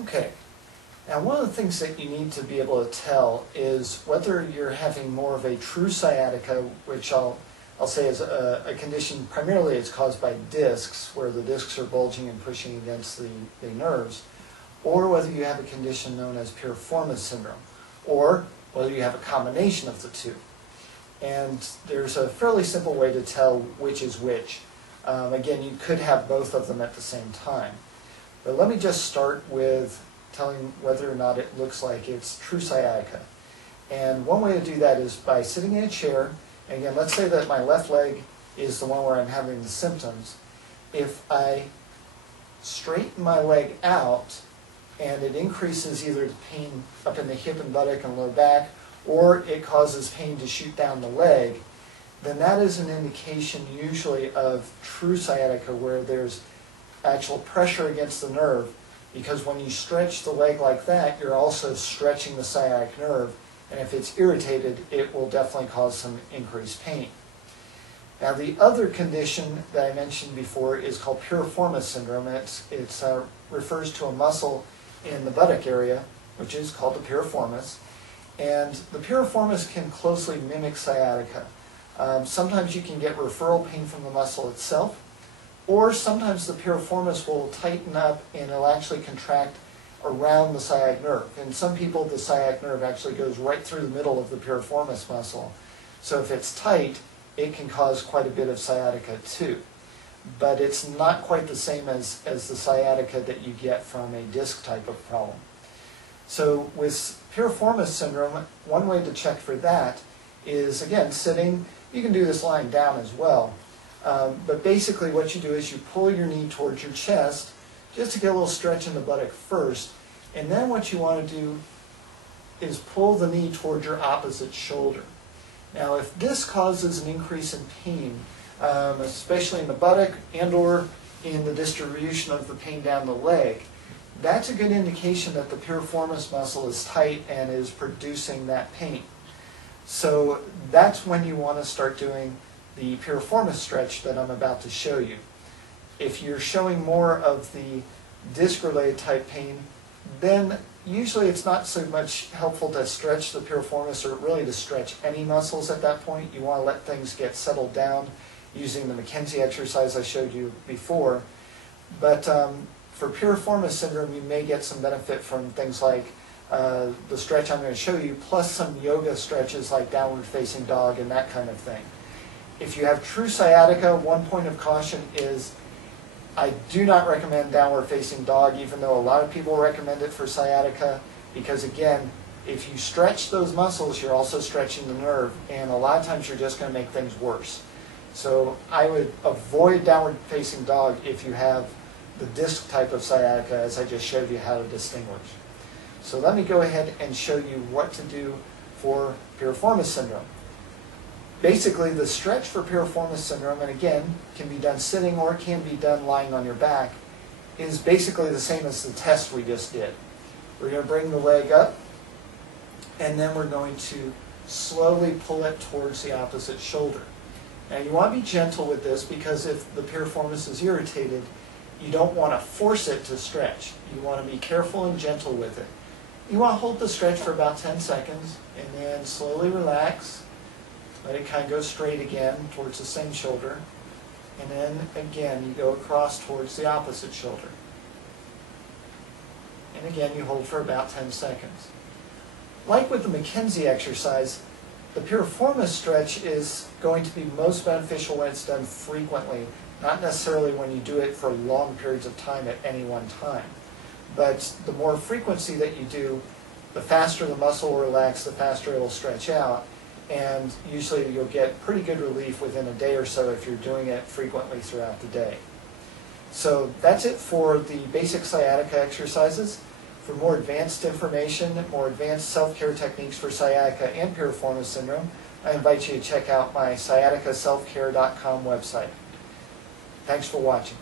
Okay. Now, one of the things that you need to be able to tell is whether you're having more of a true sciatica, which I'll say is a condition primarily it's caused by discs, where the discs are bulging and pushing against the nerves, or whether you have a condition known as piriformis syndrome, or whether you have a combination of the two. And there's a fairly simple way to tell which is which. Again, you could have both of them at the same time. But let me just start with telling whether or not it looks like it's true sciatica. And one way to do that is by sitting in a chair. And again, let's say that my left leg is the one where I'm having the symptoms. If I straighten my leg out and it increases either the pain up in the hip and buttock and low back, or it causes pain to shoot down the leg, then that is an indication usually of true sciatica, where there's actual pressure against the nerve, because when you stretch the leg like that, you're also stretching the sciatic nerve, and if it's irritated, it will definitely cause some increased pain. Now, the other condition that I mentioned before is called piriformis syndrome. It refers to a muscle in the buttock area, which is called the piriformis, and the piriformis can closely mimic sciatica. Sometimes you can get referral pain from the muscle itself, or sometimes the piriformis will tighten up and it'll actually contract around the sciatic nerve. In some people, the sciatic nerve actually goes right through the middle of the piriformis muscle. So if it's tight, it can cause quite a bit of sciatica too. But it's not quite the same as the sciatica that you get from a disc type of problem. So with piriformis syndrome, one way to check for that is, again, sitting. You can do this lying down as well. But basically what you do is you pull your knee towards your chest just to get a little stretch in the buttock first. And then what you want to do is pull the knee towards your opposite shoulder. Now, if this causes an increase in pain, especially in the buttock and or in the distribution of the pain down the leg, that's a good indication that the piriformis muscle is tight and is producing that pain. So that's when you want to start doing the piriformis stretch that I'm about to show you. If you're showing more of the disc-related type pain, then usually it's not so much helpful to stretch the piriformis, or really to stretch any muscles at that point. You want to let things get settled down using the McKenzie exercise I showed you before. But for piriformis syndrome, you may get some benefit from things like the stretch I'm going to show you, plus some yoga stretches like downward facing dog and that kind of thing. If you have true sciatica, one point of caution is I do not recommend downward facing dog, even though a lot of people recommend it for sciatica, because again, if you stretch those muscles, you're also stretching the nerve, and a lot of times you're just going to make things worse. So I would avoid downward facing dog if you have the disc type of sciatica, as I just showed you how to distinguish. So let me go ahead and show you what to do for piriformis syndrome. Basically, the stretch for piriformis syndrome, and again, can be done sitting or can be done lying on your back, is basically the same as the test we just did. We're going to bring the leg up, and then we're going to slowly pull it towards the opposite shoulder. Now, you want to be gentle with this, because if the piriformis is irritated, you don't want to force it to stretch. You want to be careful and gentle with it. You want to hold the stretch for about 10 seconds, and then slowly relax. Let it kind of go straight again towards the same shoulder. And then again, you go across towards the opposite shoulder. And again, you hold for about 10 seconds. Like with the McKenzie exercise, the piriformis stretch is going to be most beneficial when it's done frequently, not necessarily when you do it for long periods of time at any one time. But the more frequency that you do, the faster the muscle will relax, the faster it will stretch out. And usually you'll get pretty good relief within a day or so if you're doing it frequently throughout the day. So that's it for the basic sciatica exercises. For more advanced information, more advanced self-care techniques for sciatica and piriformis syndrome, I invite you to check out my sciaticaselfcare.com website. Thanks for watching.